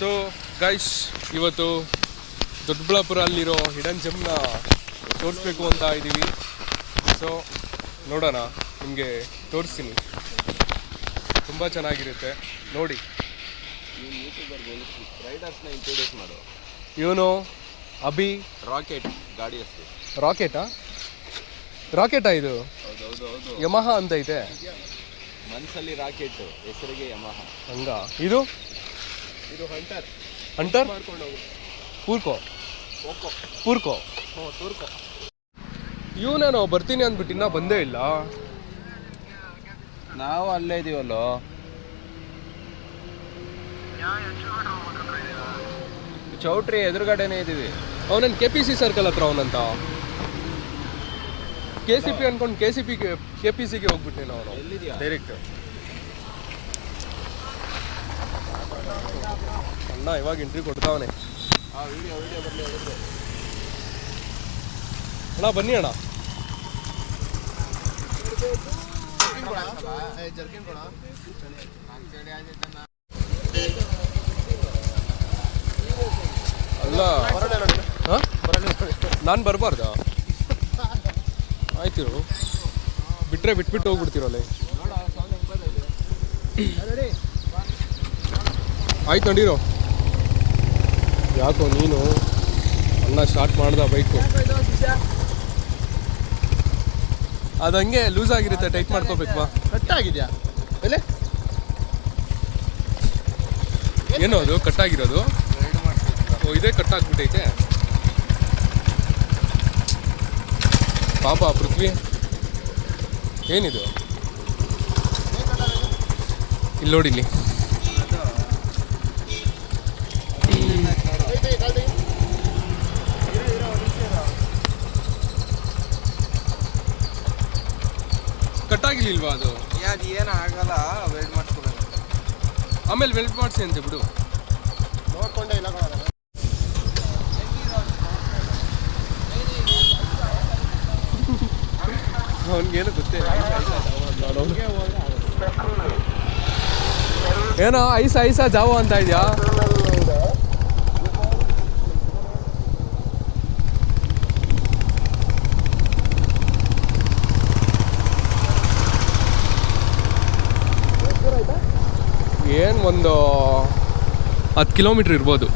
So guys, ಇವತ್ತು ದೊಡ್ಡಬಳ್ಳಾಪುರ ಅಲ್ಲಿರೋ hidden ಜೆಮ್ನ ತೋರಿಸ್ಬೇಕು ಅಂತ ಇದ್ದೀವಿ. ಸೊ ನೋಡೋಣ, ನಿಮಗೆ ತೋರಿಸ್ತೀನಿ. ತುಂಬ ಚೆನ್ನಾಗಿರುತ್ತೆ ನೋಡಿ. ರೈಡರ್ಸ್ನ ಇಂಟ್ರೊಡ್ಯೂಸ್ ಮಾಡು. ಇವನು ಅಭಿ. ರಾಕೆಟ್ ಗಾಡಿ ಅಷ್ಟೇ. ರಾಕೆಟಾ ಇದು? ಹೌದು. ಯಮಹ ಅಂತ ಐತೆ ಮನ್ಸಲ್ಲಿ ರಾಕೆಟ್, ಹೆಸರಿಗೆ ಯಮಹ. ಹಂಗ. ಇದು ಹಂಟರ್ ಮಾಡ್ಕೊಂಡು ಹೋಗು. ಪೂರ್ಕೋ. ಇವನೇನೋ ಬರ್ತೀನಿ ಅಂದ್ಬಿಟ್ಟು ಇನ್ನೂ ಬಂದೇ ಇಲ್ಲ. ನಾವು ಅಲ್ಲೇ ಇದೀವಲ್ಲೋ. ಚೌಟ್ರಿ ಎದುರುಗಡೆನೇ ಇದೀವಿ. ಅವನೇನು KPC ಸರ್ಕಲ್ ಹತ್ರ ಅವನಂತ. KCP ಅನ್ಕೊಂಡು KPCಗೆ ಹೋಗ್ಬಿಟ್ಟೆ ಅವನು. ಎಲ್ಲಿದ್ಯಾ? ಡೈರೆಕ್ಟ್ ಅಣ್ಣ ಇವಾಗ ಎಂಟ್ರಿ ಕೊಡ್ತಾವನೆ. ವಿಡಿಯೋ ಬರಲಿ. ಅಣ್ಣ ಬನ್ನಿ ಅಣ್ಣ. ಅಲ್ಲ ನಾನು ಬರಬಾರ್ದ? ಆಯ್ತು, ಬಿಟ್ಬಿಟ್ಟು ಹೋಗ್ಬಿಡ್ತೀರಲ್ಲ. ಆಯ್ತು ನಡೀರೋ. ಯಾಕೋ ನೀನು ಅಣ್ಣ ಸ್ಟಾರ್ಟ್ ಮಾಡ್ದ ಬೈಕು, ಅದು ಹಂಗೆ ಲೂಸ್ ಆಗಿರುತ್ತೆ, ಟೈಟ್ ಮಾಡ್ಕೋಬೇಕು. ಕಟ್ಟಾಗಿದೆಯಾ? ಏನೋ ಅದು ಕಟ್ಟಾಗಿರೋದು? ಓ, ಇದೇ ಕಟ್ಟಾಗ್ಬಿಟ್ಟೈತೆ ಪಾಪ. ಪೃಥ್ವಿ ಏನಿದು? ಇಲ್ಲಿ ನೋಡಿ, ಇಲ್ಲಿ ಕಟ್ಟಾಗಿರ್ಲಿಲ್ವಾ ಅದು? ಅದು ಏನು ಆಗಲ್ಲ, ವೆಲ್ಡ್ ಮಾಡಿಸ್ಕೊಬೇಕು. ಆಮೇಲೆ ವೆಲ್ಟ್ ಮಾಡಿಸಿ ಅಂತ ಬಿಡು. ನೋಡ್ಕೊಂಡೆ ಇಲ್ಲ ಕಣ. ಅವನಿಗೇನು ಗೊತ್ತೇ. ಏನೋ ಐಸಾ ಜಾವ ಅಂತ ಇದೆಯಾ? ಏನು ಒಂದು 10 ಕಿಲೋಮೀಟ್ರ್ ಇರ್ಬೋದು.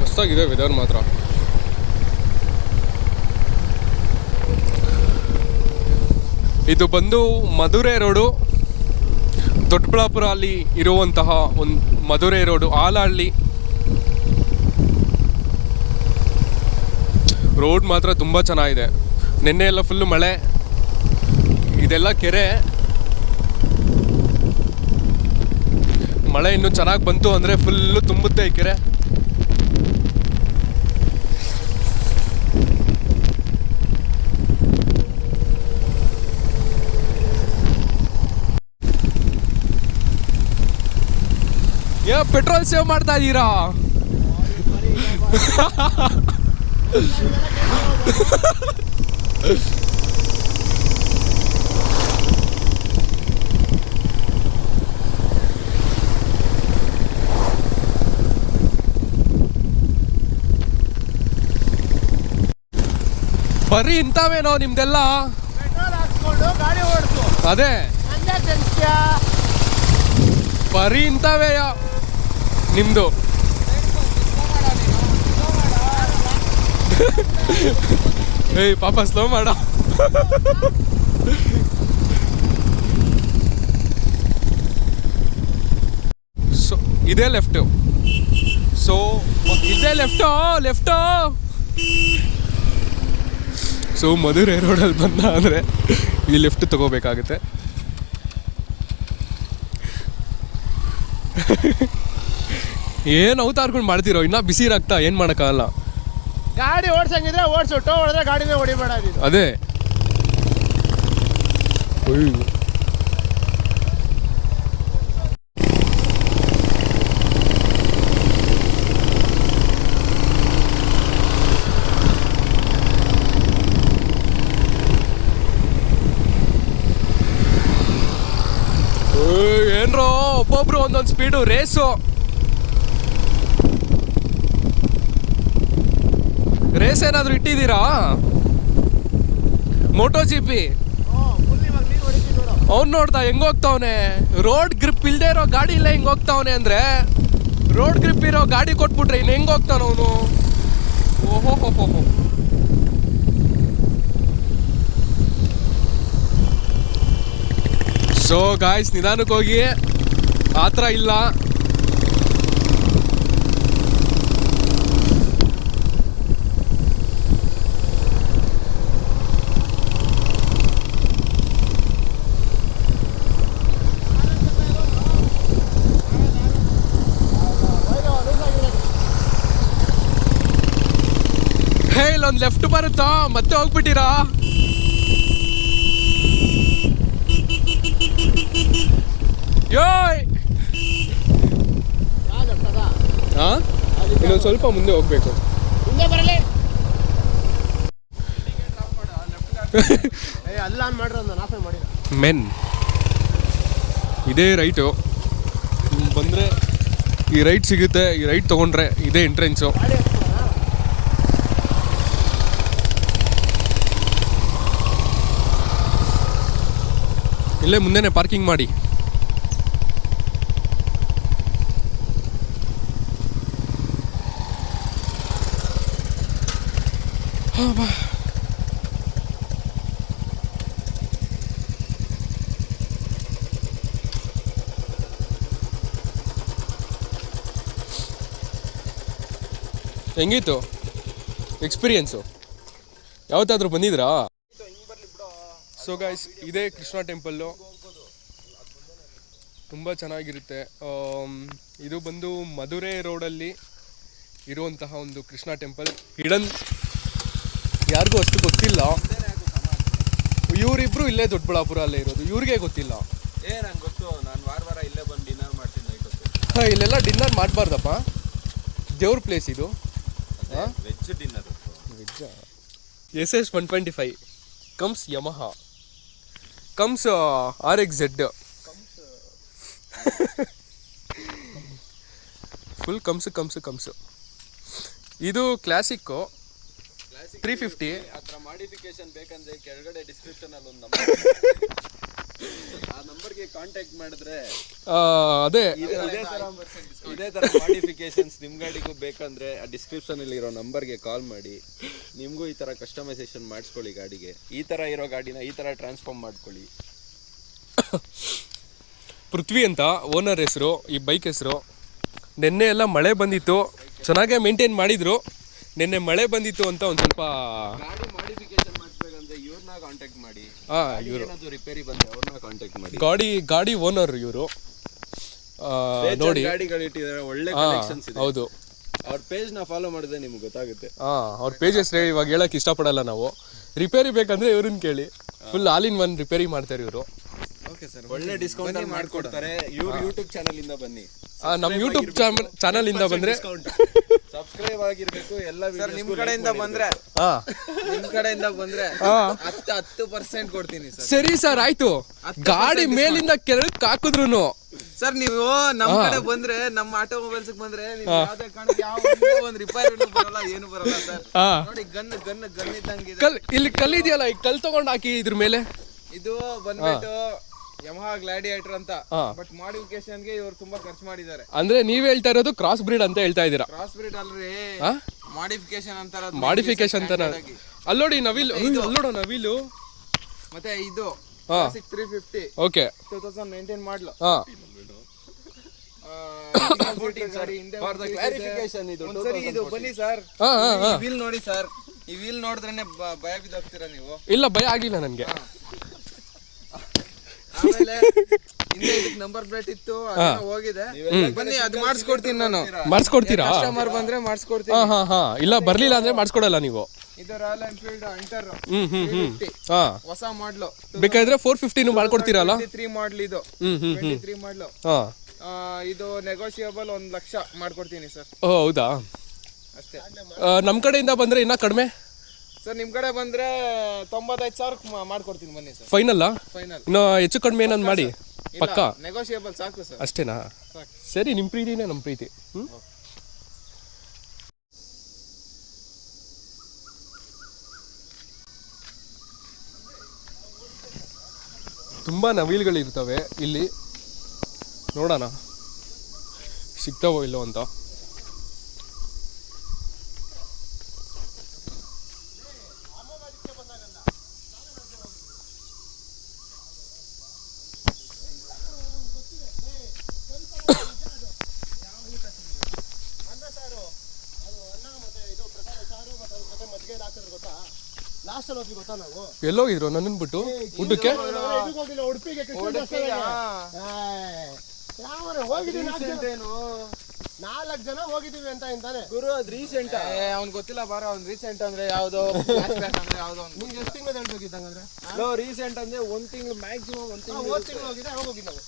ಮಸ್ತಾಗಿದೆ ವೆದರ್ ಮಾತ್ರ. ಇದು ಬಂದು ಮಧುರೈ ರೋಡು, ದೊಡ್ಡಬಳ್ಳಾಪುರ ಅಲ್ಲಿ ಇರುವಂತಹ ಒಂದು ಮಧುರೈ ರೋಡು. ಆಲಹಳ್ಳಿ ರೋಡ್ ಮಾತ್ರ ತುಂಬ ಚೆನ್ನಾಗಿದೆ. ನಿನ್ನೆ ಎಲ್ಲ ಫುಲ್ಲು ಮಳೆ, ಇದೆಲ್ಲ ಕೆರೆ. ಮಳೆ ಇನ್ನೂ ಚೆನ್ನಾಗಿ ಬಂತು ಅಂದರೆ ಫುಲ್ಲು ತುಂಬುತ್ತೆ ಈ ಕೆರೆ. ಪೆಟ್ರೋಲ್ ಸೇವ್ ಮಾಡ್ತಾ ಇದ್ದೀರಾ? ಬರೀ ಇಂಥವೇನೋ ನಿಮ್ದೆಲ್ಲ? ಗಾಡಿ ಓಡಿಸು. ಅದೇ ಬರೀ ಇಂಥವೇ ನಿಮ್ದು. ಏಯ್ ಪಾಪ ಸ್ಲೋ ಮಾಡ. ಸೊ ಇದೇ ಲೆಫ್ಟು. ಇದೇ ಲೆಫ್ಟು. ಸೊ ಮಧುರೈ ರೋಡಲ್ಲಿ ಬಂದ ಅಂದರೆ ಈ ಲೆಫ್ಟ್ ತಗೋಬೇಕಾಗುತ್ತೆ. ಏನು ಅವತಾರ್ಕೊಂಡು ಮಾಡ್ತಿರೋ, ಇನ್ನೂ ಬಿಸಿ ಇರಾಗ್ತಾ, ಏನು ಮಾಡೋಕ್ಕಾಗಲ್ಲ. ಗಾಡಿ ಓಡ್ಸಂಗಿದ್ರೆ ಓಡಿಸು, ಟೋ ಹೊಡೆದ್ರೆ ಗಾಡಿನೇ ಹೊಡಿಬೇಡ. ಅದೇ ಏನ್ರೋ ಒಬ್ಬೊಬ್ರು ಒಂದೊಂದು ಸ್ಪೀಡು ರೇಸು. ರೇಸ್ ಏನಾದ್ರು ಇಟ್ಟಿದ್ದೀರಾ? ಮೋಟೋ ಜಿಪಿ ಅವ್ನು ನೋಡ್ತಾ ಹೆಂಗ್ ಹೋಗ್ತಾವನೆ. ರೋಡ್ ಗ್ರಿಪ್ ಇಲ್ದೇ ಇರೋ ಗಾಡಿ ಇಲ್ಲ ಹಿಂಗ್ ಹೋಗ್ತಾವನೆ ಅಂದ್ರೆ, ರೋಡ್ ಗ್ರಿಪ್ ಇರೋ ಗಾಡಿ ಕೊಟ್ಬಿಟ್ರೆ ಇನ್ನು ಹೆಂಗ್ ಹೋಗ್ತಾನ ಅವನು. ಓಹೋ ಹೋ ಹೋ ಹೋ. ಸೊ ಗಾಯ್ಸ್, ನಿಧಾನಕ್ಕೆ ಹೋಗಿ, ಆ ಥರ ಇಲ್ಲ. ಹೇ, ಇಲ್ಲೊಂದು ಲೆಫ್ಟ್ ಬರುತ್ತಾ, ಮತ್ತೆ ಹೋಗ್ಬಿಟ್ಟಿರಾ? ಯೋಯ್, ಇನ್ನೊಂದು ಸ್ವಲ್ಪ ಮುಂದೆ ಹೋಗ್ಬೇಕು. ಅಲ್ಲ ಮಾಡ್ರಿ, ನಾಶ ಮಾಡಿ ಮೆನ್ ಇದೇ ರೈಟು ಬಂದರೆ ಈ ರೈಟ್ ಸಿಗುತ್ತೆ. ಈ ರೈಟ್ ತೊಗೊಂಡ್ರೆ ಇದೇ ಎಂಟ್ರೆನ್ಸು. ಇಲ್ಲೇ ಮುಂದೆನೇ ಪಾರ್ಕಿಂಗ್ ಮಾಡಿ. ಹೆಂಗಿತ್ತು ಎಕ್ಸ್ಪೀರಿಯನ್ಸು? ಯಾವತ್ತಾದ್ರೂ ಬಂದಿದ್ರಾ? ಸೊ ಗೈಸ್, ಇದೇ ಕೃಷ್ಣ ಟೆಂಪಲ್ಲು, ತುಂಬ ಚೆನ್ನಾಗಿರುತ್ತೆ. ಇದು ಬಂದು ಮಧುರೆ ರೋಡಲ್ಲಿ ಇರುವಂತಹ ಒಂದು ಕೃಷ್ಣ ಟೆಂಪಲ್. ಹಿಡನ್, ಯಾರಿಗೂ ಅಷ್ಟು ಗೊತ್ತಿಲ್ಲ. ಇವರಿಬ್ರು ಇಲ್ಲೇ ದೊಡ್ಡಬಳ್ಳಾಪುರ ಅಲ್ಲೇ ಇರೋದು, ಇವ್ರಿಗೆ ಗೊತ್ತಿಲ್ಲ. ನಂಗೆ ಗೊತ್ತು, ನಾನು ವಾರ ಇಲ್ಲೇ ಬಂದು ಡಿನ್ನರ್ ಮಾಡ್ತೀನಿ. ಇಲ್ಲೆಲ್ಲ ಡಿನ್ನರ್ ಮಾಡಬಾರ್ದಪ್ಪ, ದೇವ್ರ ಪ್ಲೇಸ್ ಇದು. Veg dinner. Veg. SS 125 comes Yamaha, comes RXZ, full comes. ಇದು ಕ್ಲಾಸಿಕ್ಕು 350. ಹತ್ರ ಮಾಡಿಫಿಕೇಶನ್ ಬೇಕಂದ್ರೆ ಕೆಳಗಡೆ ಡಿಸ್ಕ್ರಿಪ್ಷನ್ ಅಲ್ಲಿ ಒಂದು ನಂಬರ್, ಆ ನಂಬರ್ಗೆ ಕಾಂಟ್ಯಾಕ್ಟ್ ಮಾಡಿದ್ರೆ ಅದೇ ಇದೇ ತರ ಮಾಡಿಫಿಕೇಶನ್ಸ್ ನಿಮ್ ಗಾಡಿಗೂ ಬೇಕಂದ್ರೆ ಆ ಡಿಸ್ಕ್ರಿಪ್ಷನ್ ಅಲ್ಲಿ ಇರೋ ನಂಬರ್ಗೆ ಕಾಲ್ ಮಾಡಿ, ನಿಮ್ಗೂ ಈ ತರ ಕಸ್ಟಮೈಸೇಷನ್ ಮಾಡಿಸ್ಕೊಳ್ಳಿ. ಗಾಡಿಗೆ ಈ ತರ ಇರೋ ಗಾಡಿನ ಈ ತರ ಟ್ರಾನ್ಸ್ಫಾರ್ಮ್ ಮಾಡ್ಕೊಳ್ಳಿ. ಪೃಥ್ವಿ ಅಂತ ಓನರ್ ಹೆಸರು, ಈ ಬೈಕ್ ಹೆಸರು. ನಿನ್ನೆ ಎಲ್ಲ ಮಳೆ ಬಂದಿತ್ತು, ಚೆನ್ನಾಗೇ ಮೇಂಟೈನ್ ಮಾಡಿದ್ರು. ನಿನ್ನೆ ಮಳೆ ಬಂದಿತ್ತು ಅಂತ ಒಂದು ಸ್ವಲ್ಪ ಗಾಡಿ ಮಾಡಿಫಿಕೇಶನ್ ಮಾಡಿಸ್ಬೇಕಂದ್ರೆ ಇವ್ರನ್ನ ಕಾಂಟ್ಯಾಕ್ಟ್ ಮಾಡಿ. ಇವರು ಏನಾದ್ರು ರಿಪೇರಿ ಬಂದ್ರೆ ಅವ್ರನ್ನ ಕಾಂಟ್ಯಾಕ್ಟ್ ಮಾಡಿ. ಗಾಡಿ ಓನರ್ ಇವರು. ನೋಡಿ, ಗಾಡಿಗಳಿಟ್ಟಿದ್ದಾರೆ, ಒಳ್ಳೆ ಕಲೆಕ್ಷನ್ಸ್ ಇದೆ. ಹೌದು, ಅವ್ರ ಪೇಜ್ ನ ಫಾಲೋ ಮಾಡಿದ್ರೆ ನಿಮ್ಗೆ ಗೊತ್ತಾಗುತ್ತೆ. ಅವ್ರ ಪೇಜ್ ಹೆಸರು ಇವಾಗ ಹೇಳಕ್ ಇಷ್ಟಪಡಲ್ಲ ನಾವು. ರಿಪೇರಿ ಬೇಕಂದ್ರೆ ಇವ್ರನ್ನ ಕೇಳಿ, full all in one repair ಮಾಡ್ತಾರೆ ಇವರು. ಒಳ್ಳೆ ಡಿಸ್ಕೌಂಟ್ ಅಲ್ಲಿ ಮಾಡ್ಕೊಡ್ತಾರೆ. ಇವ್ರ ಯೂಟ್ಯೂಬ್ ಚಾನಲ್ ಇಂದ ಬನ್ನಿ. ನಮ್ಮ ಯೂಟ್ಯೂಬ್ ಚಾನಲ್ ಇಂದ ಬಂದ್ರೆ ಸಬ್ಸ್ಕ್ರೈಬ್ ಆಗಿರ್ಬೇಕು. ಎಲ್ಲ ನಿಮ್ ಕಡೆಯಿಂದ ಬಂದ್ರೆ 10% ಕೊಡ್ತೀನಿ ಸರ್. ಸರಿ ಸರ್, ಆಯ್ತು. ಗಾಡಿ ಮೇಲಿಂದ ಕೆಳಕ್ಕೆ ಹಾಕಿದ್ರು ಸರ್, ನೀವು ನಮ್ ಕಡೆ ಬಂದ್ರೆ, ನಮ್ಮ ಆಟೋಮೊಬೈಲ್ಸ್ ಬಂದ್ರೆ, ಯಾವ್ದೇ ಕಾರಣಕ್ಕೆ ಯಾವ ಒಂದು ರಿಪೇರಿ ಬರಲ್ಲ, ಏನು ಬರಲ್ಲ ಸರ್. ನೋಡಿ, ಗನ್ ಇದ್ದಂಗಿದೆ. ಇಲ್ಲಿ ಕಲ್ಲಿದೆಯಲ್ಲ, ಈ ಕಲ್ ತಗೊಂಡ್ ಹಾಕಿ ಇದ್ರ ಮೇಲೆ. ಇದು ಬಂದ್ಬಿಟ್ಟು ಯಮಹಾ ಗ್ಲಾಡಿಯೇಟರ್ ಅಂತ, ಬಟ್ ಮಾಡಿಫಿಕೇಶನ್ ಗೆ ಇವರು ತುಂಬಾ ಖರ್ಚು ಮಾಡಿದ್ದಾರೆ. ಅಂದ್ರೆ ನೀವ್ ಹೇಳ್ತಾ ಇರೋದು ಕ್ರಾಸ್ ಬ್ರೀಡ್ ಅಂತ ಹೇಳ್ತಾ ಇದ್ದೀರಾ? ಕ್ರಾಸ್ ಬ್ರೀಡ್ ಅಲ್ರಿ, ಮಾಡಿಫಿಕೇಶನ್ ಅಂತಾರ. ಮಾಡಿಫಿಕೇಶನ್ ಅಂತ ಅಲ್ಲೋಡಿ, ನವಿಲು, ಅಲ್ಲೋಡ ನವಿಲು. ಮತ್ತೆ ಇದು 350, ಓಕೆ, 2019 ಮಾಡಲು. ಇದು ಬನ್ನಿ ಸರ್, ವೀಲ್ ನೋಡಿ ಸರ್. ಈ ವೀಲ್ ನೋಡಿದ್ರೇನೆ ಭಯ ಬಿದ್ದೋಗ್ತೀರಾ ನೀವು. ಇಲ್ಲ, ಭಯ ಆಗಿಲ್ಲ ನನ್ಗೆ. ಆಮೇಲೆ ನಂಬರ್ ಪ್ಲೇಟ್ ಇತ್ತು, ಹೋಗಿದೆ. ಬನ್ನಿ, ಅದು ಮಾಡಿಸ್ಕೊಡ್ತೀನಿ ನಾನು. ಮಾಡಿಸ್ಕೊಡ್ತೀರಾ? ಕಸ್ಟಮರ್ ಬಂದ್ರೆ ಮಾಡಿಸ್ಕೊಡ್ತೀನಿ. ಇಲ್ಲ, ಬರ್ಲಿಲ್ಲ ಅಂದ್ರೆ ಮಾಡಿಸ್ಕೊಡಲ್ಲ ನೀವು. ಇದು ರಾಯಲ್ ಎನ್ಫೀಲ್ಡ್ ಅಂಟರ್ ಹೊಸ ಮಾಡ್ಲು. ಬೇಕಾದ್ರೆ 450 ಮಾಡ್ಕೊಡ್ತೀರಲ್ಲ? 23 ಮಾಡ್ಲ್ ಇದು. 23 ಮಾಡ್ಲು. ಇದು ನೆಗೋಷಿಯಬಲ್ 1 ಲಕ್ಷ ಮಾಡ್ಕೊಡ್ತೀನಿ ಸರ್. ಹೌದಾ? ಅಷ್ಟೇ. ನಮ್ ಕಡೆಯಿಂದ ಬಂದ್ರೆ ಇನ್ನ ಕಡಿಮೆ ಸರ್. ನಿಮ್ ಕಡೆ ಬಂದ್ರೆ 95,000 ಮಾಡ್ಕೊಡ್ತೀನಿ, ಬನ್ನಿ ಸರ್. ಫೈನಲ್? ಫೈನಲ್. ಇನ್ನು ಹೆಚ್ಚು ಕಡಿಮೆ ಏನಂದ್ ಮಾಡಿ. ಪಕ್ಕ ನೆಗೋಷಿಯಬಲ್ ಸಾಕು ಸರ್. ಅಷ್ಟೇನಾ? ಸರಿ, ನಿಮ್ಮ ಪ್ರೀತಿನೇ ನಮ್ಮ ಪ್ರೀತಿ. ತುಂಬ ನವಿಲುಗಳಿರ್ತವೆ ಇಲ್ಲಿ, ನೋಡೋಣ ಸಿಗ್ತಾವೋ ಇಲ್ಲೋ ಅಂತ. ಲಾಸ್ಟಲ್ಲಿ ಹೋದ್ವಿ ಗೊತ್ತಾ ನಾವು. ಎಲ್ಲೋಗಿದ್ರು ನನ್ನನ್ನು ಬಿಟ್ಟು ಊಟಕ್ಕೆ? ಉಡುಪಿಗೆ ಹೋಗಿದ್ದೀವಿ. 4 ಜನ ಹೋಗಿದ್ದೀವಿ ಅಂತ ಅಂತಾನೆ ಗುರು. ಅದು ರೀಸೆಂಟ್ ಅವ್ನು ಗೊತ್ತಿಲ್ಲ ಬಾರ. ಅವ್ನು ರೀಸೆಂಟ್ ಅಂದ್ರೆ ಯಾವ್ದೋ ಅಂದ್ರೆ ಯಾವ್ದೋ ನಿಮ್ಗೆ ಎಷ್ಟು ತಿಂಗಳು ಹೇಳ್ಬೇಕಿತ್ತಂಗಂದ್ರೆ ರೀಸೆಂಟ್ ಅಂದ್ರೆ 1 ತಿಂಗಳು ಮ್ಯಾಕ್ಸಿಮಮ್. 1 ತಿಂಗಳು ಹೋಗಿದೆ. ಯಾವಾಗ ಹೋಗಿದ್ದು ನಾವು?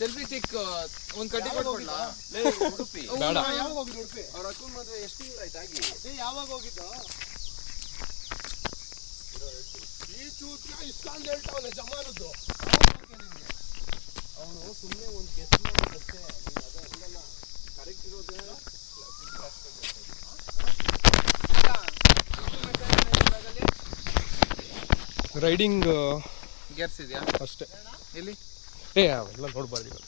ಸೆಲ್ಫಿ ಸ್ಟಿಕ್ ಒಂದು ಕಟ್ಟಿ ಕೊಡ್ಲಾ? ಉಡುಪಿ ಬೇಡ. ಯಾವಾಗ ಹೋಗಿದ್ದು ಉಡುಪಿ? ಅವ್ರ ಅಕ್ಕನ ಮದುವೆ ಎಷ್ಟು ತಿಂಗಳು ಆಯ್ತು ಆಗಿ? ಯಾವಾಗ ಹೋಗಿದ್ದು? ಈ ಚೂತ್ನ ಇಸ್ಕಾನ್ ಹೇಳ್ತಾವನೆ ಜಮಾನದ್ದು. ಅವನು ಸುಮ್ಮನೆ ಒಂದು ಗೆಸ್ಟ್ ಮಾಡೋದಷ್ಟೇ. ಅದಲ್ಲ ಕರೆಕ್ಟ್ ಇರೋದೇ. ರೈಡಿಂಗ್ ಗೇರ್ಸ್ ಇದೆಯಾ ಅಷ್ಟೇ. ಇಲ್ಲಿ ಅವೆಲ್ಲ ನೋಡ್ಬಾರ್ದು ಇವಾಗ.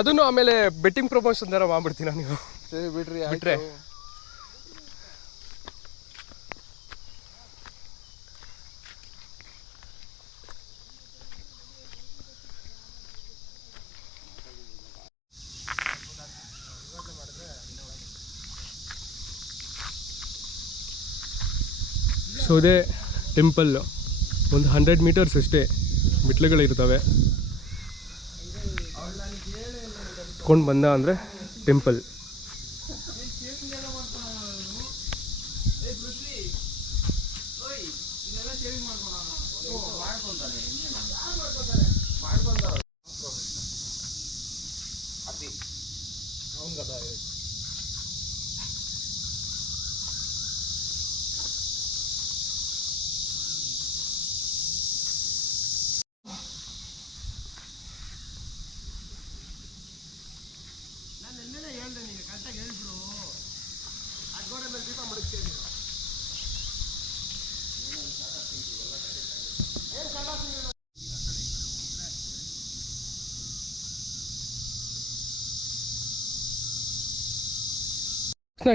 ಅದನ್ನು ಆಮೇಲೆ ಬೆಟ್ಟಿಂಗ್ ಪ್ರಮೋಷನ್ ಥರ ಮಾಡ್ಬಿಡ್ತೀನ ನೀವು. ಸರಿ ಬಿಡ್ರಿ, ಬಿಟ್ರೆ ಸೌದೆ ಟೆಂಪಲ್ ಒಂದು 100 ಮೀಟರ್ಸ್ ಅಷ್ಟೇ ಮೆಟ್ಲುಗಳಿರ್ತವೆ. ಕೊಂಡು ಬಂದ ಅಂದರೆ ಟೆಂಪಲ್.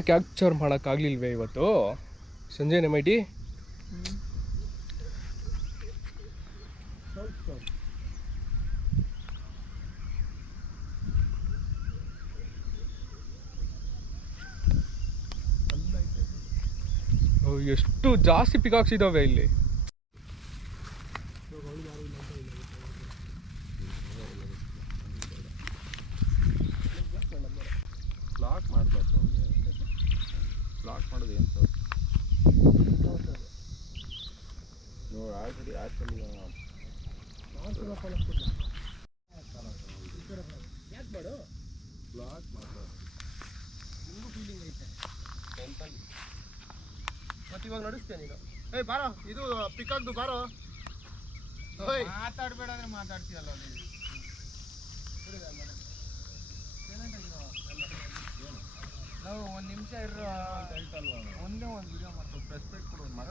ಕ್ಯಾಪ್ಚರ್ ಮಾಡೋಕ್ಕಾಗಲಿಲ್ವೇ ಇವತ್ತು ಸಂಜೆ ನಮೈಟಿ? ಎಷ್ಟು ಜಾಸ್ತಿ ಪಿಕಾಕ್ಸ್ ಇದಾವೆ ಇಲ್ಲಿ. ಬ್ಲಾಕ್ ಮಾಡಬಾರ್ದು. ಬ್ಲಾಕ್ ಮಾಡೋದು ಏನು ಸರ್? ನೋಡಿ ಆಲ್ರೆಡಿ ಆ್ಯಕ್ಚುಲಿ ಬ್ಲಾಕ್ ಮಾಡಬಾರ್ದು. ನಿಮಗೂ ಫೀಲಿಂಗ್ ಐತೆ ಮತ್ತೆ ಇವಾಗ ನಡೆಸ್ತೇನೆ ನೀನು. ಏಯ್ ಬಾರೋ, ಇದು ಪಿಕಾಕ್ದು ಬಾರೋ. ಮಾತಾಡ್ಬೇಡ ಅಂದ್ರೆ ಮಾತಾಡ್ತೀಯಲ್ಲ ನಾವು. 1 ನಿಮಿಷ ಇರೋ ಒಂದೇ ಒಂದು ವಿಡಿಯೋ ಮಾಡ್ಕೊಂಡು ರೆಸ್ಪೆಕ್ಟ್ ಕೊಡೋದು ಮರ.